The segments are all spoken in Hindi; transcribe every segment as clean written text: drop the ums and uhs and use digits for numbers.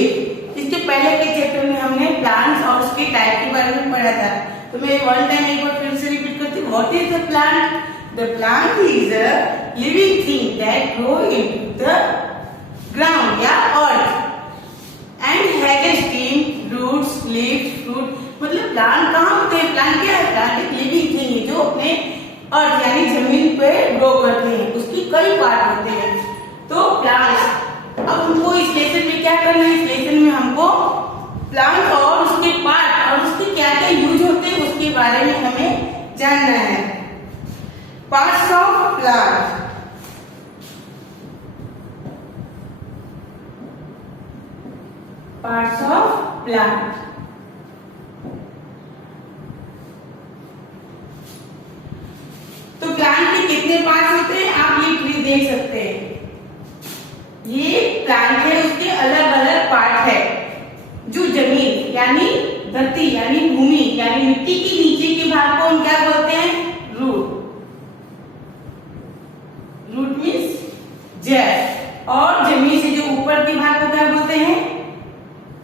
लीफ। इसके पहले के चैप्टर में हमने प्लांट्स और उसके टाइप के बारे में पढ़ा था। तो मैं वन टाइम एक बार फिर से रिपीट करती हूँ। What is the plant? The plant is a living thing that grow into the ground या earth and has a stem, roots, leaves, fruit. मतलब प्लांट कहाँ होते हैं? प्लांट क्या है? प्लांट एक लिविंग थिंग है जो अपने अर्थ यानी जमीन पे ग्रो करते हैं। उसकी कई पार्ट होते हैं। तो प्लांट, अब हमको इस लेसन में क्या करना है? इस लेसन में हमको प्लांट और उसके पार्ट और उसके क्या क्या यूज होते हैं उसके बारे में हमें जानना है। Parts of plant. Parts of plant. तो प्लांट के कितने पार्ट्स होते हैं आप ये ट्री देख सकते हैं। ये प्लांट है, उसके अलग अलग पार्ट है। जो जमीन यानी धरती यानी भूमि यानी मिट्टी के नीचे के भाग को हम क्या बोलते हैं? रूट। रूट मीन्स जड़। और जमीन से जो ऊपर के भाग को क्या बोलते हैं?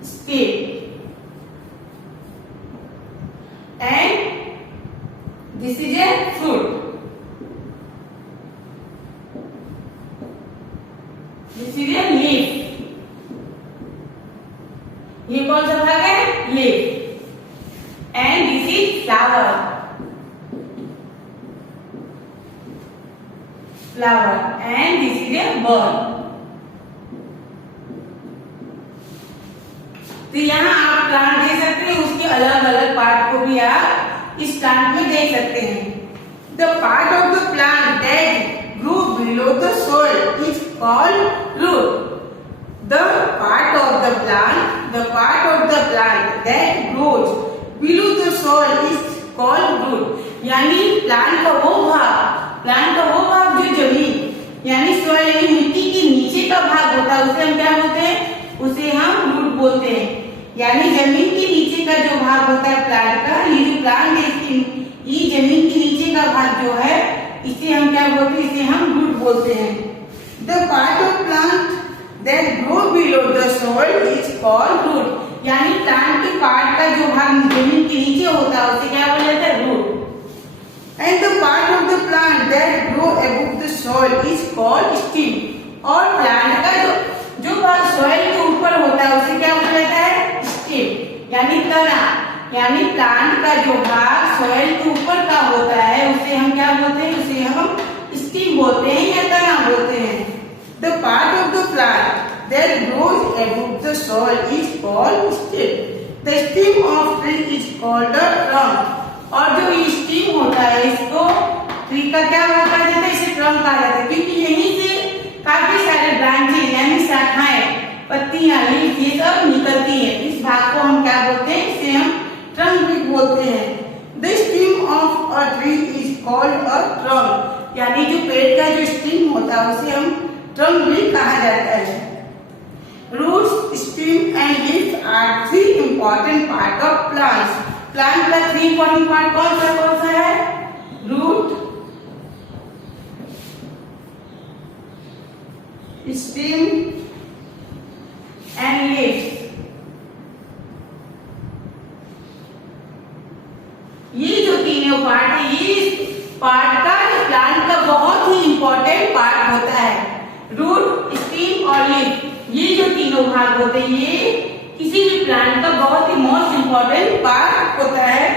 Stem. And this is a fruit. This is a leaf. ये कौन सा भाग है? Leaf. And this is flower. Flower. And this is a bird. तो यहाँ आप प्लांट देख सकते हैं, उसके अलग अलग पार्ट को भी आप इस प्लांट में देख सकते हैं। The part of the plant that grow below the soil is called root. The part of the plant that grows below the soil is called root. यानी प्लांट का वो भाग जो जमीन यानी सॉइल यानी मिट्टी के नीचे का भाग होता है उसे हम क्या बोलते हैं? उसे हम रूट बोलते हैं। यानी जमीन के नीचे का जो भाग होता है प्लांट का, ये जो प्लांट है ये जमीन के नीचे का भाग जो है इसे हम क्या बोलते हैं? इसे हम रूट बोलते हैं। The part of plant that grow below the soil is called root. यानी प्लांट के पार्ट का जो भाग जमीन के नीचे होता है उसे क्या बोला जाता है? Root. And the part of the plant that grow above the soil is called stem. और प्लांट का जो भाग सॉइल के ऊपर होता है उसे क्या बोला जाता है? स्टेम यानी तना। यानी प्लांट का जो भाग सॉइल के ऊपर का होता है उसे हम क्या बोलते हैं? उसे हम स्टेम बोलते हैं या तना बोलते हैं। The part of the plant that grows above the soil is called stem. The stem of tree is called a trunk. और जो स्टेम होता है इसको ट्री का क्या कहा जाता है? इसे ट्रंक कहा जाता है क्योंकि यहीं से काफी सारे ब्रांचेज यानी शाखाएं, पत्तियां, लीफ ये सब निकलती हैं। इस भाग को हम क्या बोलते हैं? इसे हम ट्रंक भी बोलते हैं। The stem of a tree is called a trunk. यानी जो पेड़ का जो स्टेम होता है उसे हम ट्रंक भी कहा जाता है। Roots, stem and leaf are three important part of plants. Plant का थ्री इंपॉर्टेंट पार्ट कौन सा है? Root, stem and leaf. ये जो तीनों पार्ट है ये पार्ट का प्लांट का बहुत ही इंपॉर्टेंट पार्ट होता है। रूट, स्टेम और लीफ ये जो तीनों भाग होते हैं ये किसी भी प्लांट का बहुत ही मोस्ट इंपॉर्टेंट पार्ट होता है।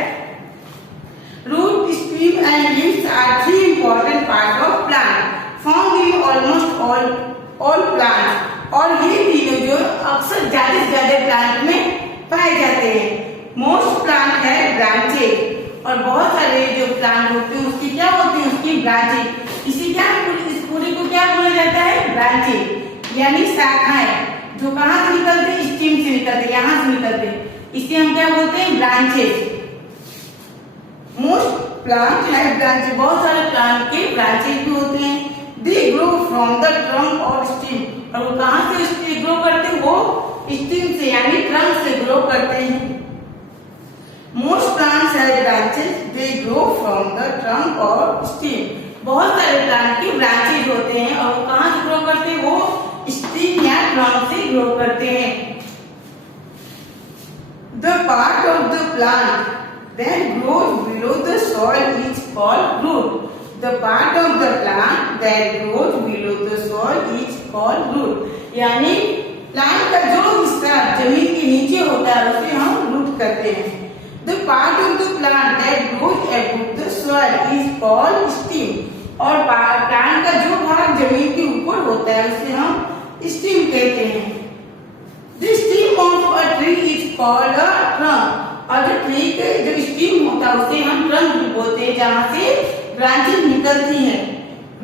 Root, stem and leaves are three important part of plant found in almost all plants. और ये तीनों जो अक्सर ज्यादा से ज्यादा प्लांट में पाए जाते हैं। मोस्ट प्लांट है ब्रांचेज और बहुत सारे जो प्लांट होते हैं उसकी क्या होती है? उसकी ब्रांचेज। इसी क्या इस पूरे को क्या बोला जाता है? ब्रांचेज यानी शाखाएं जो कहाँ से निकलते हैं? स्टेम से निकलते हैं, यहाँ से निकलते हैं। इसे हम क्या बोलते हैं? ब्रांचेज। मोस्ट प्लांट है ब्रांचेज। बहुत सारे प्लांट के ब्रांचेज भी होते हैं। They grow from the trunk और स्टेम। और वो कहाँ से ग्रो करते हैं? वो स्टेम से यानी ट्रंक से ग्रो करते हैं। Most plants have branches, they grow from the trunk और स्टेम। बहुत सारे प्लांट के ब्रांचेज होते हैं और वो कहाँ से ग्रो करते हैं? वो स्टेम या ट्रंक से ग्रो करते हैं। The part of the plant that grows below the soil is called root. The part of the plant that grows below the soil is called root. यानी प्लांट का जो हिस्सा जमीन के नीचे होता है उसे हम रूट कहते हैं. The part of the plant that grows above the soil is called stem. और प्लांट का जो भाग जमीन के ऊपर होता है उसे हम स्टेम कहते हैं. The stem of a tree is called a trunk. और जो ट्री के जो स्टेम होता है उसे हम ट्रंक भी बोलते हैं जहाँ से ब्रांचेस निकलती हैं.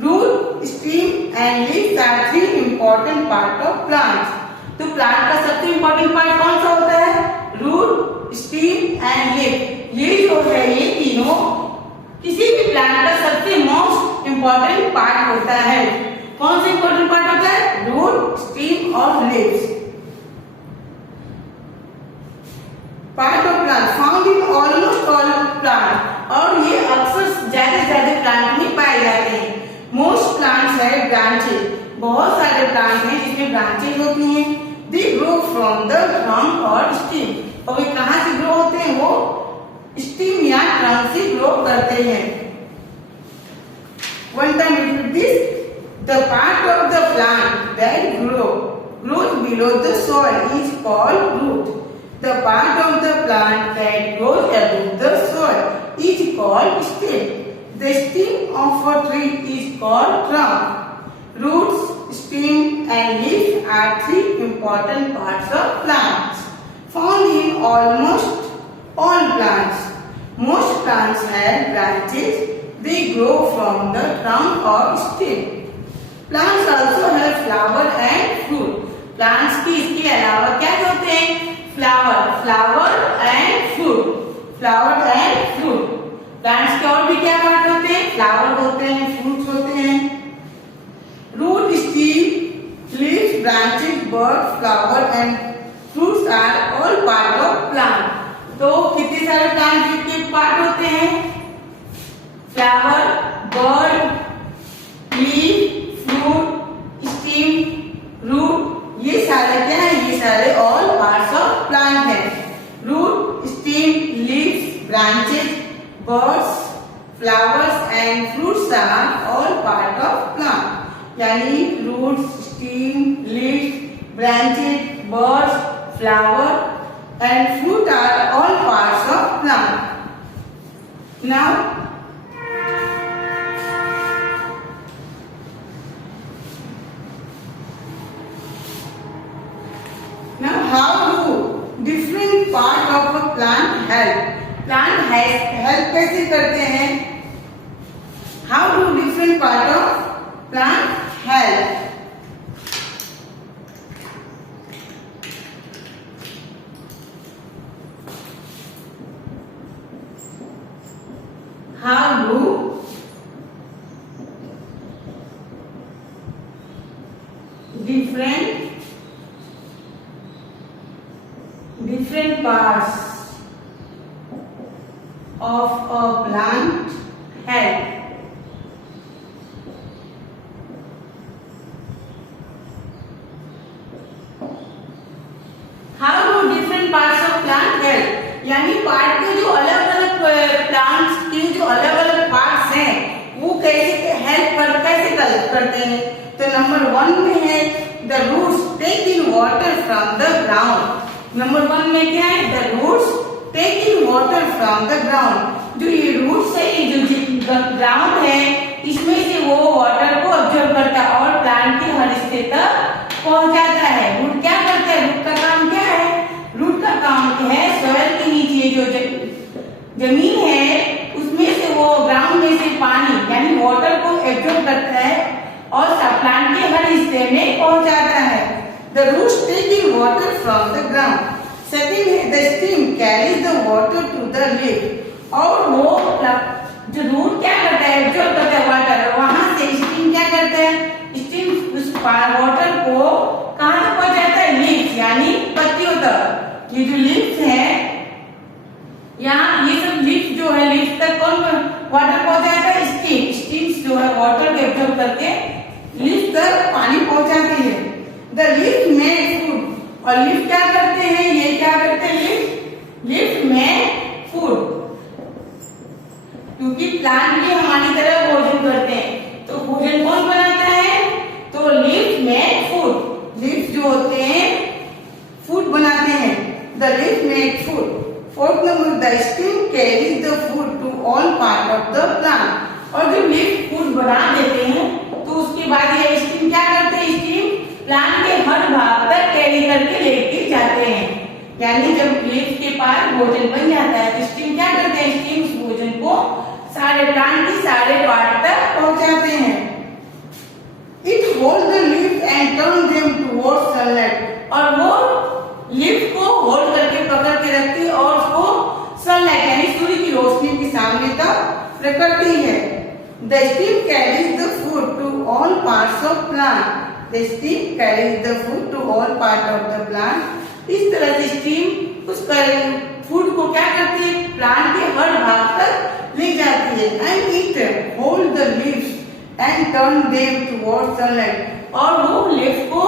Root, stem and leaves are three important part of plants. तो प्लांट का सबसे इम्पोर्टेंट पार्ट कौन सा होता है? Root, stem and leaf. ये जो है ये तीनों किसी भी प्लांट का सबसे मोस्ट इम्पोर्टेंट पार्ट होता है. कौन सा इम्पोर्टेंट पार्ट होता है? रूट, स्टेम और leaves. Part of plant found in almost all plant. और ये अक्सर ज्यादा से ज्यादा प्लांट में पाए जाते हैं. मोस्ट प्लांट्स है ब्रांचेस. बहुत सारे प्लांट हैं जिसमें ब्रांचेस होती हैं. They grow from the trunk और स्टेम. और वे कहाँ से ग्रो होते हैं? वो स्टेम या ट्रंक से ग्रो करते हैं. One time repeat this. The part of the plant that grows below the soil is called root. The part of the plant that grows above the soil is called stem. The stem of a tree is called trunk. Roots, stem and leaves are three important parts of plants found in almost all plants. Most plants have branches. They grow from the trunk or stem. Plants also have flower and fruit. Plants की इसके अलावा क्या होते हैं? flower and fruit. Flower and fruit. Plants के और भी क्या पार्ट होते हैं? फ्लावर होते हैं, फ्रूट्स होते हैं. Root, stem, leaves, branches, bud, flower and fruits are all part of plant. तो कितने सारे प्लांट के पार्ट होते हैं? Flower, bird, leaf, fruit, stem, root. ये सारे क्या है? ये सारे ऑल पार्ट्स ऑफ प्लांट है. Root, stem, leaves, branches, birds, flowers and fruits are all part of plant. यानी roots, stem, leaves, branches, birds, flower and fruit are all parts of plant. Now how do different part of a plant help? Plant help कैसे करते हैं? How do different part of plant help? How do different parts of a plant help? How do different parts of plant help? यानी पार्ट के जो अलग अलग प्लांट्स के जो अलग अलग पार्ट्स हैं वो कैसे हेल्प करते हैं. तो नंबर 1 में है the roots take in water from the ground. Number 1 में क्या है? The roots take in water from the ground. जो ये रूट्स है, ये जो ग्राउंड है, इसमें से वो वाटर को ऑब्जर्व करता है और प्लांट के हर हिस्से तक पहुंचाता है. रूट क्या करता है? रूट का काम क्या है? रूट का काम है सॉइल के नीचे जो जमीन है उसमें से वो ग्राउंड में से पानी यानी वाटर को एब्जॉर्ब करता है और प्लांट के हर हिस्से में पहुंचाता है. The roots take in water from the ground. Second है the stem carries the water to the leaf. और वो जो रूट क्या करता है? एब्जॉर्ब करता है वाटर. वहां से स्टेम क्या करता है? स्टेम उस वाटर को कहां तक पहुंचाता है? लीफ यानी पत्तियों तक. ये जो लीव्स है, यहाँ ये सब लीफ जो है, लीफ तक कौन वाटर पहुंचाता है? स्टेम. स्टेम्स जो है वाटर को एब्जॉर्ब करके लीफ तक पानी पहुंचाती है. The leaf make food. और लीफ क्या करते हैं? ये क्या करते हैं? लीफ लीफ मेक फूड, क्योंकि प्लांट भी हमारी तरह भोजन करते हैं, तो भोजन कौन बनाता है? तो लीफ मेक फूड, लीफ जो होते हैं फूड बनाते हैं, the leaf make food. Fourth number, the stem carries the food to all part of the plant. और जब लीफ फूड बना देते हैं तो उसके बाद ये स्टेम क्या करते हैं? स्टेम प्लांट के हर भाग तक कैरी करके लेके जाते हैं। यानी जब लीफ के पास भोजन बन जाता है तो स्टेम क्या करते हैं? स्टेम उस भोजन को सारे प्लांट के सारे पार्ट तक पहुंचाते हैं। It hold the leaf and turn them towards sunlight, और वो लीफ को होल्ड करके पकड़ के रखती है और उसको सनलाइट यानी सूर्य की रोशनी के सामने तक रखती है। The stem carries the food to all parts of plant, the stem carries the food to all part of the plant. इस तरह से स्टेम उस फूड को क्या करती है? प्लांट के हर भाग तक ले जाती है। And it hold the leaves and turn them towards sunlight, और वो लीफ को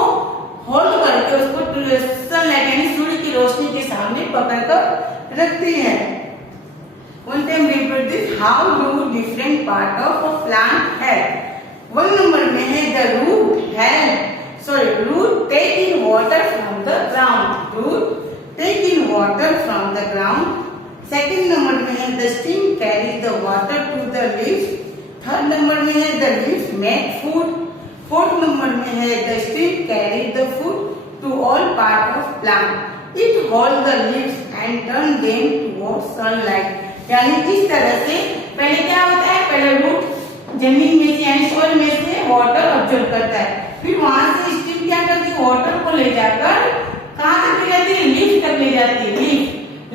होल्ड करके उसको सनलाइट यानी सूर्य की रोशनी के सामने पकड़कर रखती है। One time repeat this. How do different part of a plant help? 1 number में है the root help. Sorry, root take in water from the ground. Root take in water from the ground. Second number में है the stem carries the water to the leaves. Third number में है the leaves make food. Fourth number में है the stem carries the food to all part of plant. It hold the leaves and turn them towards sunlight. यानी इस तरह से पहले क्या होता है? पहले रूट जमीन में से यानी सोil में से वाटर ऑब्जर्व करता है, फिर वहां से स्टेम क्या करती है? वाटर को ले जाकर कहाँ तक ले जाती है? लीफ तक ले जाती है।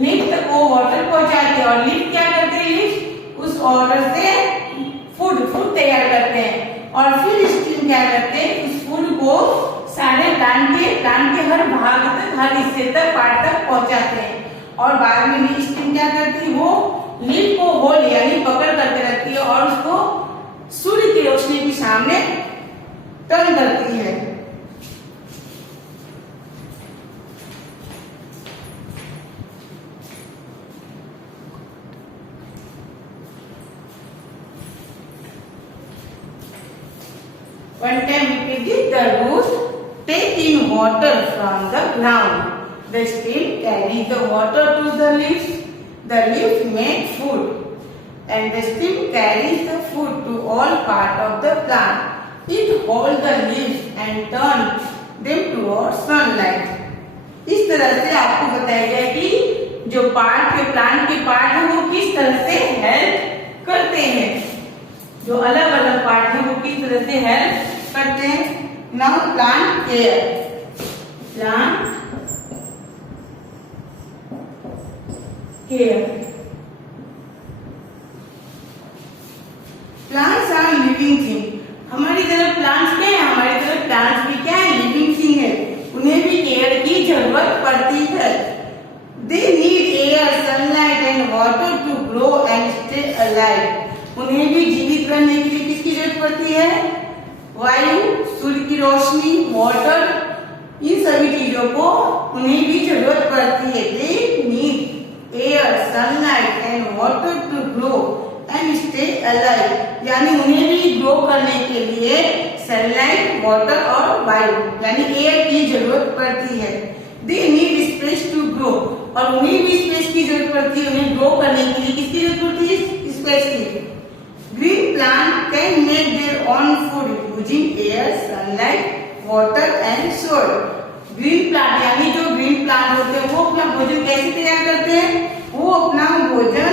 लीफ तक वो वाटर पहुंचाती है, और लीफ क्या करते हैं? लीफ उस वाटर से फूड तैयार करते हैं, और फिर स्टेम क्या करते हैं? उस फूड को सारे प्लांट के हर भाग तक, हर हिस्से तक, पार्ट तक पहुंचाते हैं। और बाद में भी स्टेम क्या करती है? वो लीफ को होल्ड यानी पकड़ करके रखती है और उसको सूर्य की रोशनी के सामने टर्न करती है। One time repeat this. The roots take in water from the ground. The stem carries the water to the leaves. The leaves make food, and the stem carries the food to all part of the plant. It holds the leaves and turns them towards sunlight. इस तरह से आपको बताया गया कि जो प्लांट के पार्ट है वो किस तरह से हेल्प करते हैं, जो अलग अलग पार्ट है वो किस तरह से हेल्प करते हैं। Now plant care. Plant care. Plants are living thing. हमारी तरफ प्लांट्स क्या है? हमारी तरफ प्लांट्स भी क्या है? लिविंग थिंग है। उन्हें भी केयर की जरूरत पड़ती है। They need air, sunlight and water to grow and stay alive. उन्हें भी जीवित रहने के लिए किसकी जरूरत पड़ती है? वायु, सूर्य की रोशनी, वाटर, इन सभी चीजों को उन्हें भी जरूरत पड़ती है। They need air, sunlight and water to grow and stay alive, यानी उन्हें भी ग्रो करने के लिए सनलाइट, वाटर और वायु यानी एयर की जरूरत पड़ती है। They need space to grow, और उन्हें भी स्पेस की जरूरत पड़ती है। उन्हें ग्रो करने के लिए किसकी जरूरत पड़ती है? स्पेस की। Green plant can make their own food using air, sunlight, water and soil. Green plant यानी जो ग्रीन प्लांट होते हैं वो अपना भोजन कैसे तैयार करते हैं? वो अपना भोजन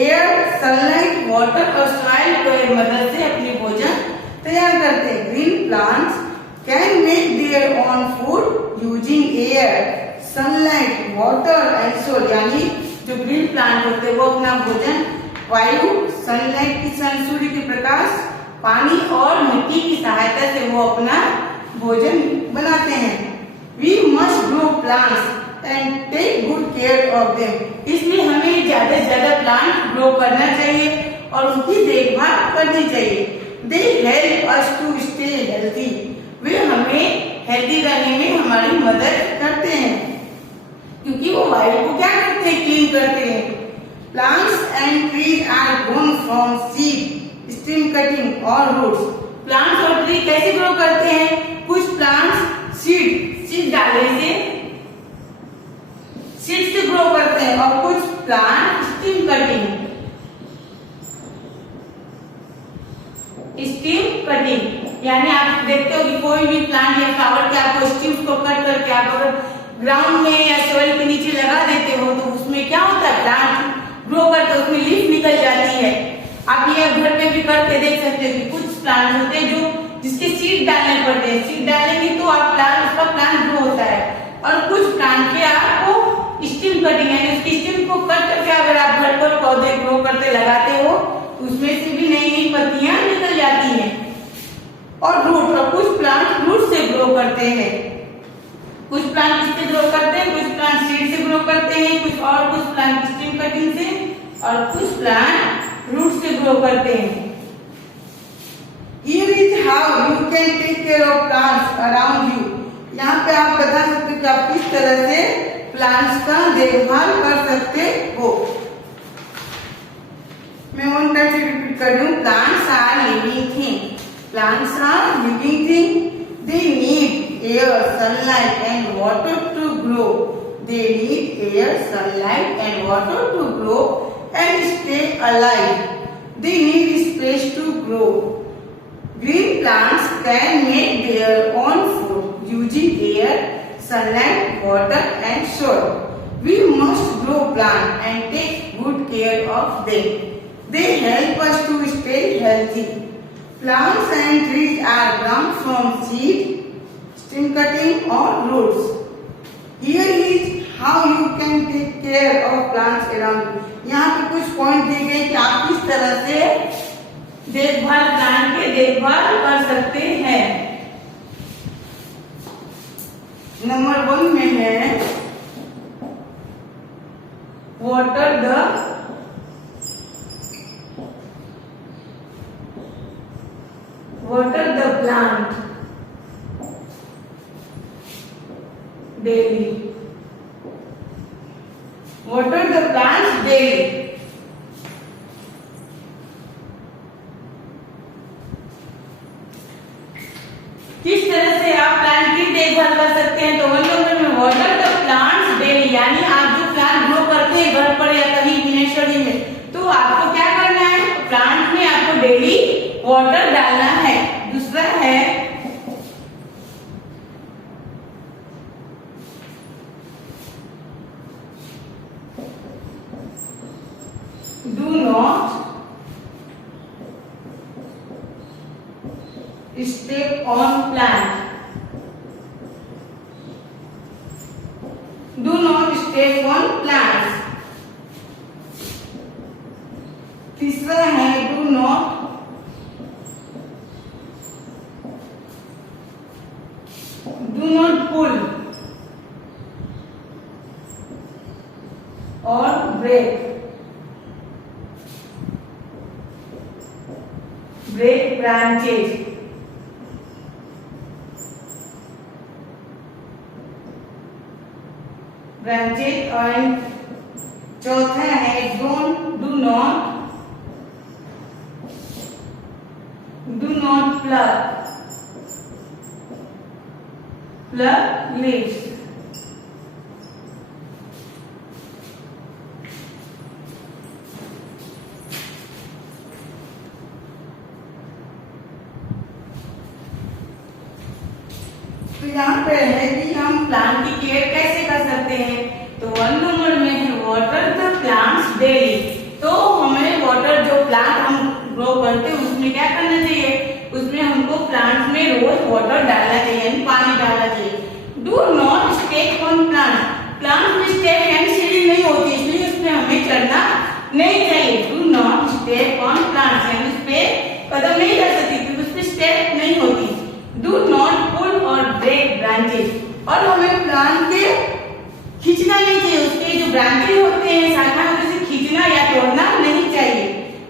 एयर, सनलाइट, वाटर और सॉइल की मदद से अपने भोजन तैयार करते हैं। Green plants can make their own food using air, sunlight, water and soil, यानी जो ग्रीन प्लांट होते हैं वो अपना भोजन वायु, सनलाइट की सूर्य के प्रकाश, पानी और मिट्टी की सहायता से वो अपना भोजन बनाते हैं। We must grow plants and take good care of them. इसलिए हमें ज्यादा से ज्यादा प्लांट ग्रो करना चाहिए और उनकी देखभाल करनी चाहिए। They help us to stay healthy. वे हमें हेल्दी रहने में हमारी मदद करते हैं, क्योंकि वो वायु को क्या करते हैं? Plants and trees are grown from seed, stem cutting और roots. Plants और ट्री कैसे ग्रो करते हैं? कुछ प्लांट्स सीड डालने से सीड से ग्रो करते हैं और कुछ प्लांट स्टेम कटिंग यानी आप देखते हो कि कोई भी प्लांट या फ्लावर के आपको स्टीम्स को कट करके आप अगर ग्राउंड में या सोइल के नीचे लगा देते हो तो उसमें क्या होता है, प्लांट ग्रो करके उसमें लीफ निकल जाती है। आप ये घर पे भी करके देख सकते हो कि कुछ प्लांट होते हैं जो जिसके सीड डालने पड़ते हैं, सीड डालेंगे तो आप उसका प्लांट ग्रो होता है। और कुछ प्लांट के आपको स्टीम कटिंग यानी उसकी स्टीम को कट करके अगर आप घर पर पौधे ग्रो करते लगाते हो तो उसमें से भी नई नई पत्तियां निकल जाती हैं। और रूट, और कुछ प्लांट रूट से ग्रो करते हैं, कुछ प्लांट किससे ग्रो करते हैं, कुछ प्लांट सीड से ग्रो करते हैं, कुछ प्लांट स्टीम कटिंग से और कुछ प्लांट रूट से ग्रो करते हैं। Here is how you can take care of plants around you. यहाँ पे आप बता सकते हो कि आप किस तरह से प्लांट्स का देखभाल कर सकते हो। मैं वन टाइम से रिपीट कर रही हूँ। Plants are living thing, plants are living things. They need air, sunlight and water to grow. They need air, sunlight and water to grow and stay alive. They need space to grow. Green plants can make their own food using air, sunlight, water and soil. We must grow plants and take good care of them. They help us to stay healthy. Plants and trees are grown from seed, stem cutting or roots. Here is how you can take care of plants around you. यहाँ पे कुछ पॉइंट दिए गए कि आप किस तरह से प्लांट के देखभाल कर सकते हैं। नंबर 1 में है water the plant daily. Water the plants daily. किस तरह से आप प्लांट की देखभाल कर सकते हैं? तो 1 नंबर में वाटर द प्लांट्स डेली, यानी आप जो प्लांट ग्रो करते हैं घर पर या कहीं भी नर्सरी में, तो आपको क्या करना है, प्लांट में आपको डेली वाटर डालना है। दूसरा है do not step on plant. Do not step on plants. तीसरा है do not pull or break branches. और चौथा है do not pluck leaves. तो यहाँ पे है कि हम प्लांट की केयर कैसे कर सकते हैं। तो 1 नंबर में है वाटर द प्लांट्स डेली। तो हमें वाटर जो प्लांट हम ग्रो करते हैं उसमें क्या करना चाहिए, उसमें हमको प्लांट में रोज वाटर डालना चाहिए, यानी पानी डालना चाहिए। Do not step on plant में स्टेप यानी सीढ़ी नहीं होती, इसलिए उसमें हमें चढ़ना नहीं चाहिए। Do not step on plant यानी उस पे कदम नहीं रख सकती क्योंकि उस पे स्टेप नहीं होती। डू नॉट पुल और ब्रेक ब्रांचेस, और हमें प्लांट के खींचना नहीं चाहिए, उसके जो ब्रांचेस होते हैं शाखा उसे खींचना या तोड़ना नहीं चाहिए।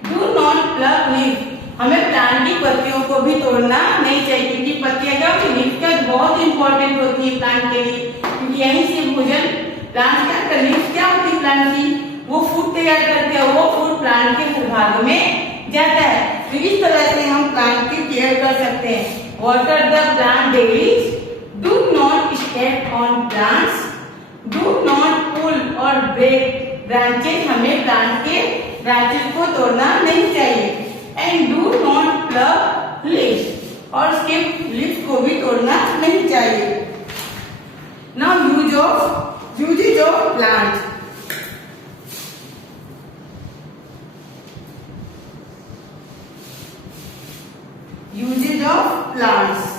डू नॉट प्लक लीफ, हमें प्लांट की पत्तियों को भी तोड़ना नहीं चाहिए क्योंकि पत्तियां क्या होती है, लीफ क्या बहुत इंपॉर्टेंट होती है प्लांट के लिए, क्योंकि यहीं से भोजन प्लांट क्या लीफ क्या होती है प्लांट की, वो फूड तैयार करते हैं, वो फूड प्लांट के भूभाग में जाता है। तो इस तरह से हम प्लांट की केयर कर सकते हैं। Water the plant daily, do not step on plants, do not pull और ब्रेक ब्रांचेज, हमें प्लांट के ब्रांचेज को तोड़ना नहीं चाहिए। And do not pluck leaves, और उसके लीव्स को भी तोड़ना नहीं चाहिए। Now uses of plant. Uses of plants.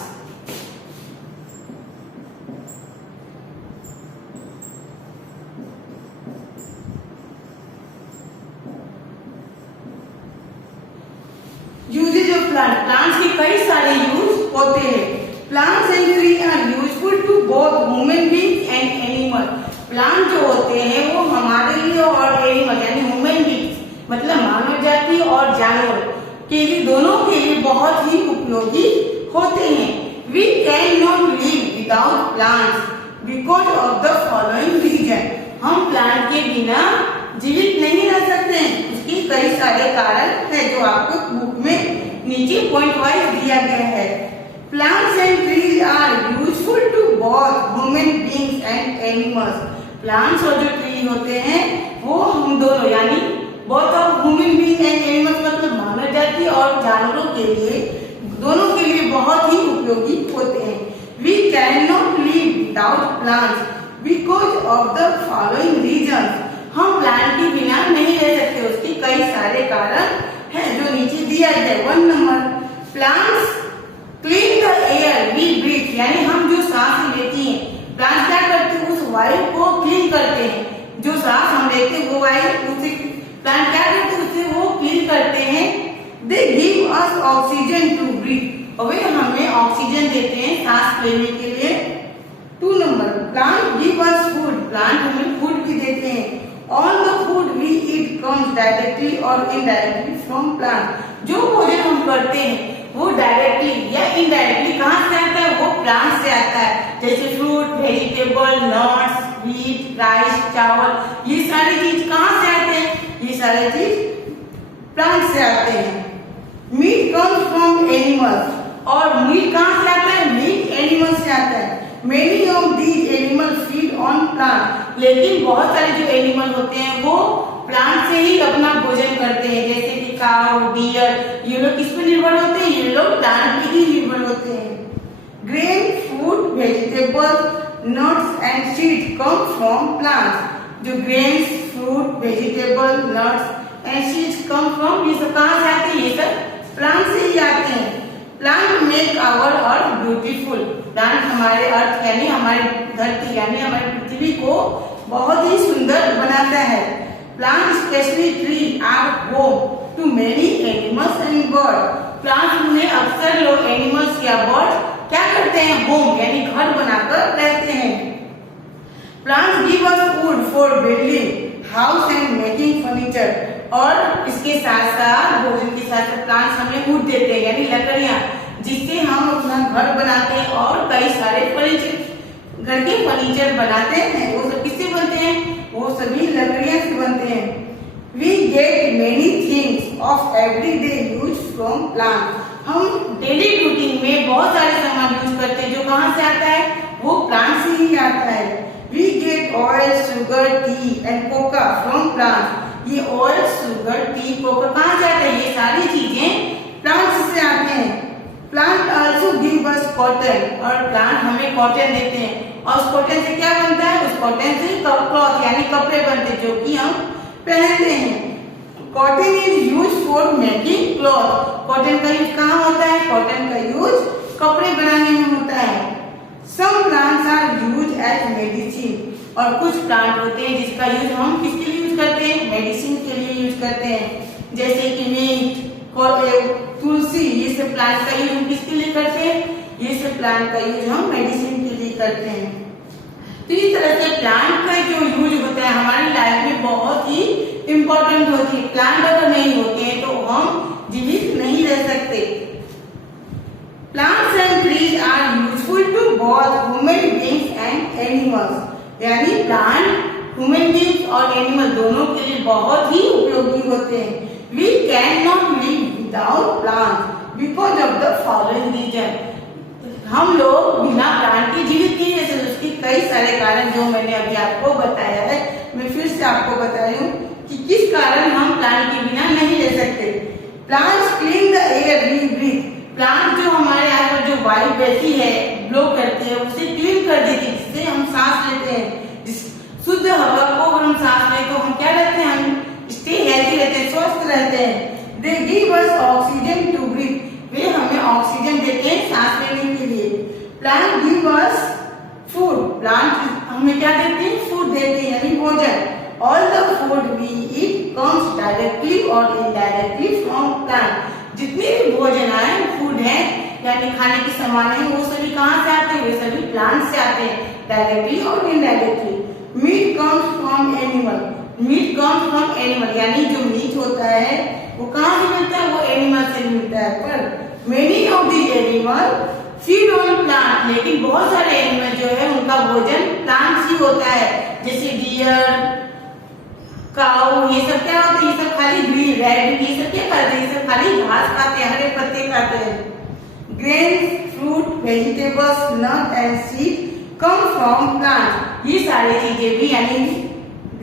Uses of plant, plants के कई सारे यूज होते हैं। Plants and tree are useful to both human being and animal. Plant जो होते हैं वो हमारे लिए और एनिमल यानी ह्यूमन बीइंग मतलब मानव जाति और जानवर के लिए, दोनों के लिए बहुत ही उपयोगी होते हैं। We can not live without plants because of the following reason. हम प्लांट के बिना जीवित नहीं रह सकते हैं। उसके कई सारे कारण है जो आपको बुक में नीचे पॉइंट वाइज दिया गया है। Plants and trees are useful to both human beings and animals. Plants और जो ट्री होते हैं वो हम दोनों यानी both of human being and animals मतलब मानव जाति और जानवरों के लिए, दोनों के लिए बहुत ही उपयोगी होते हैं। We can not live without plants because of the following reason. हम प्लांट के बिना नहीं रह सकते, उसके कई सारे कारण हैं जो नीचे दिया गया। 1 number, plants clean the air we breathe, यानी हम जो सांस लेती हैं, प्लांट्स क्या करते हैं, उस वायु को क्लीन करते हैं। जो सांस हम लेते हैं वो वायु, उससे प्लांट क्या करते हैं, उससे वो क्लीन करते हैं। They give us oxygen to breathe, और वे हमें ऑक्सीजन देते हैं सांस लेने के लिए। 2 number, plant give us food, plant हमें फूड भी देते हैं। All the food we eat comes directly or indirectly from plant. जो भोजन हम करते हैं वो डायरेक्टली या इनडायरेक्टली कहाँ से आता है, वो प्लांट से आता है। जैसे fruit, vegetable, nuts, wheat, rice, चावल, ये सारी चीज कहाँ से आते हैं, ये सारी चीज प्लांट से आते हैं। मीट कम्स फ्रॉम एनिमल्स, और मीट कहाँ से आता है, मीट एनिमल से आता है। Many of these animals feed on plant, लेकिन बहुत सारे जो एनिमल होते हैं वो प्लांट से ही अपना भोजन करते हैं। जैसे कि काऊ, डियर, ये लोग किस पे निर्भर होते हैं, ये लोग प्लांट पे ही निर्भर होते हैं। Grain, food, vegetables, nuts and seed come from plants. जो grains, fruit, vegetable, nuts and seeds come from, ये सब कहाँ से आते हैं, ये सब प्लांट से ही आते हैं। Plant make our earth beautiful, plant हमारे अर्थ यानी हमारी धरती यानी हमारी पृथ्वी को बहुत ही सुंदर बनाता है। Plant specially tree are home to many animals and bird. Plant में अक्सर लोग एनिमल्स या बर्ड क्या करते हैं, होम यानी घर बनाकर रहते हैं। Plant give us wood for building house and making furniture, और इसके साथ साथ भोजन के साथ साथ प्लांट्स हमें वुड देते हैं यानी लकड़ियां, जिससे हम अपना घर बनाते हैं और कई सारे फर्नीचर, घर के फर्नीचर बनाते हैं। वो सब किससे बनते हैं, वो सभी लकड़ियां से बनते हैं। We get many things of everyday use from plant. हम डेली रूटीन में बहुत सारे सामान यूज करते हैं जो कहाँ से आता है, वो प्लांट से ही आता है। We get oil, sugar, tea and coca from plant. ये ऑयल, शुगर, टी, कोका कहाँ से आता है, ये सारी चीजें प्लांट से आते हैं। Plant also give us cotton, और प्लांट हमें कॉटन देते हैं, और उस कॉटन से क्या बनता है, उस कॉटन से क्लॉथ यानी कपड़े बनते हैं जो कि हम पहनते हैं। Cotton is use for making cloth, cotton का यूज कहाँ होता है, कॉटन का यूज कपड़े बनाने में होता है। Some plants are use as medicine, और कुछ प्लांट होते हैं जिसका यूज हम किसके लिए यूज करते हैं, मेडिसिन के लिए यूज करते हैं। जैसे कि मिंट, तुलसी, ये सब प्लांट का यूज हम किसके लिए करते हैं, ये सब प्लांट का यूज हम मेडिसिन के लिए करते हैं। तो इस तरह से प्लांट का जो यूज होता है हमारी लाइफ में बहुत ही इम्पोर्टेंट होती है। प्लांट अगर नहीं होते हैं तो हम जीवित नहीं रह सकते। Plants and trees are useful to both human beings and animals, यानी प्लांट ह्यूमन बींग्स और एनिमल दोनों के लिए बहुत ही उपयोगी होते हैं। We can not live without plant because of the following reason. हम लोग बिना प्लांट के जीवित नहीं रह सकते। उसके कई सारे कारण जो मैंने अभी आपको बताया है, मैं फिर से आपको बता रही हूँ कि किस कारण हम प्लांट के बिना नहीं रह सकते। Plants clean the air we breathe. Plant जो हमारे आसपास जो वायु बहती है, ब्लो करती है, उसे क्लीन कर देती है, जिससे हम सांस लेते हैं। शुद्ध हवा को अगर हम सांस लें तो हम क्या रहते हैं, हम स्टे हेल्थी रहते हैं, स्वस्थ रहते हैं। They give us oxygen to breathe. वे हमें ऑक्सीजन देते हैं सांस लेने के लिए। Plant give us food. Plant हमें क्या देते हैं, फूड देते हैं यानी भोजन। All the food we eat comes directly और इनडायरेक्टली फ्रॉम प्लांट। जितने भी भोजन आए, फूड है यानी खाने के सामान है, वो सभी कहाँ से आते हैं, वे सभी प्लांट से आते हैं, डायरेक्टली और indirectly. Meat comes from animal. Meat comes from animal यानी जो मीट होता है वो कहाँ से मिलता है, वो एनिमल से मिलता है। पर many of the animal feed on plant. लेकिन बहुत सारे एनिमल जो है उनका भोजन प्लांट ही होता है, जैसे डियर, काऊ, ये सब क्या होते हैं, ये सब खाली ग्रीन रेड, ये सब क्या करते हैं, ये सब खाली घास खाते हैं, हरे पत्ते खाते हैं। Grain, fruit, vegetables, nut and seed come from plant. ये सारी चीजें भी यानी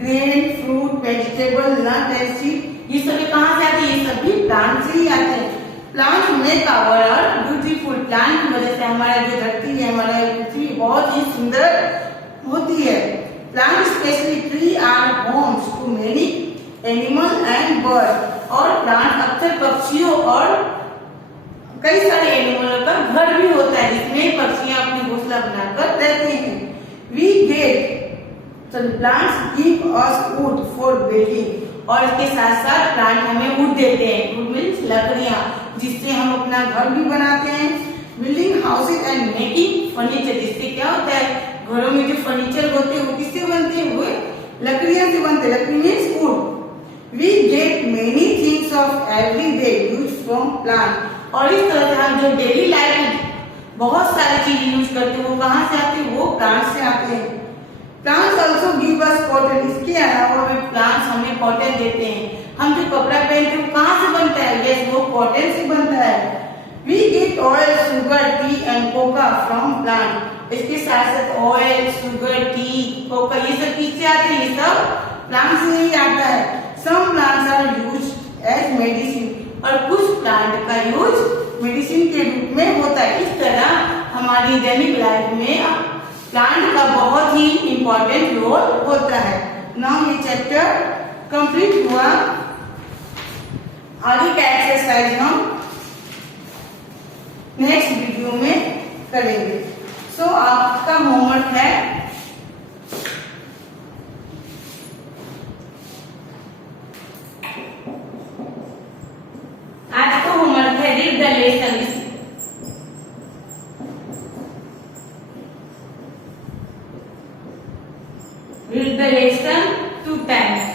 grain, fruit, vegetable, nut and seed ये सभी कहाँ से आते हैं, ये सभी प्लांट से ही आते हैं। Plant make our earth beautiful. Plant की वजह से हमारा जो धरती है, हमारा पृथ्वी बहुत ही सुंदर होती है। Plant specially tree are homes to many animal and bird. और प्लांट अक्सर पक्षियों और कई सारे एनिमलों का घर भी होता है, जिसमें पक्षियां अपनी घोंसला बनाकर रहते हैं। We get plants give us wood for building. और इसके साथ साथ प्लांट हमें वुड देते हैं। वुड मीन्स लकड़ियां, जिससे हम अपना घर भी बनाते हैं। Building houses and making furniture. जिससे क्या होता है, घरों में जो फर्नीचर होते हैं वो किससे बनते हैं, वो लकड़ियां से बनते हैं। लकड़ी means wood. We get many things of every day use from plant. और इस तरह से हम जो डेली लाइफ में बहुत सारी चीज यूज करते हैं, वो कहाँ से आते हैं, वो प्लांट से आते हैं। Plants also give us cotton. इसके अलावा भी प्लांट्स हमें कॉटन देते हैं। हम जो कपड़ा पहनते हैं वो कहाँ से बनता है, यस वो कॉटन से बनता है। We get oil, sugar, tea and coca from plant. इसके साथ साथ ऑयल, शुगर, टी, कोका ये सब किससे आते हैं, ये सब प्लांट से ही आता है। Some plants are used as medicine. और कुछ प्लांट का यूज मेडिसिन के रूप में होता है। इस तरह हमारी दैनिक लाइफ में प्लांट का बहुत ही इंपॉर्टेंट रोल होता है। नाउ ये चैप्टर कंप्लीट हुआ। आगे का एक्सरसाइज हम नेक्स्ट वीडियो में करेंगे। सो आपका होमवर्क है आज का होमवर्क है read the lesson. Read the lesson 2 times.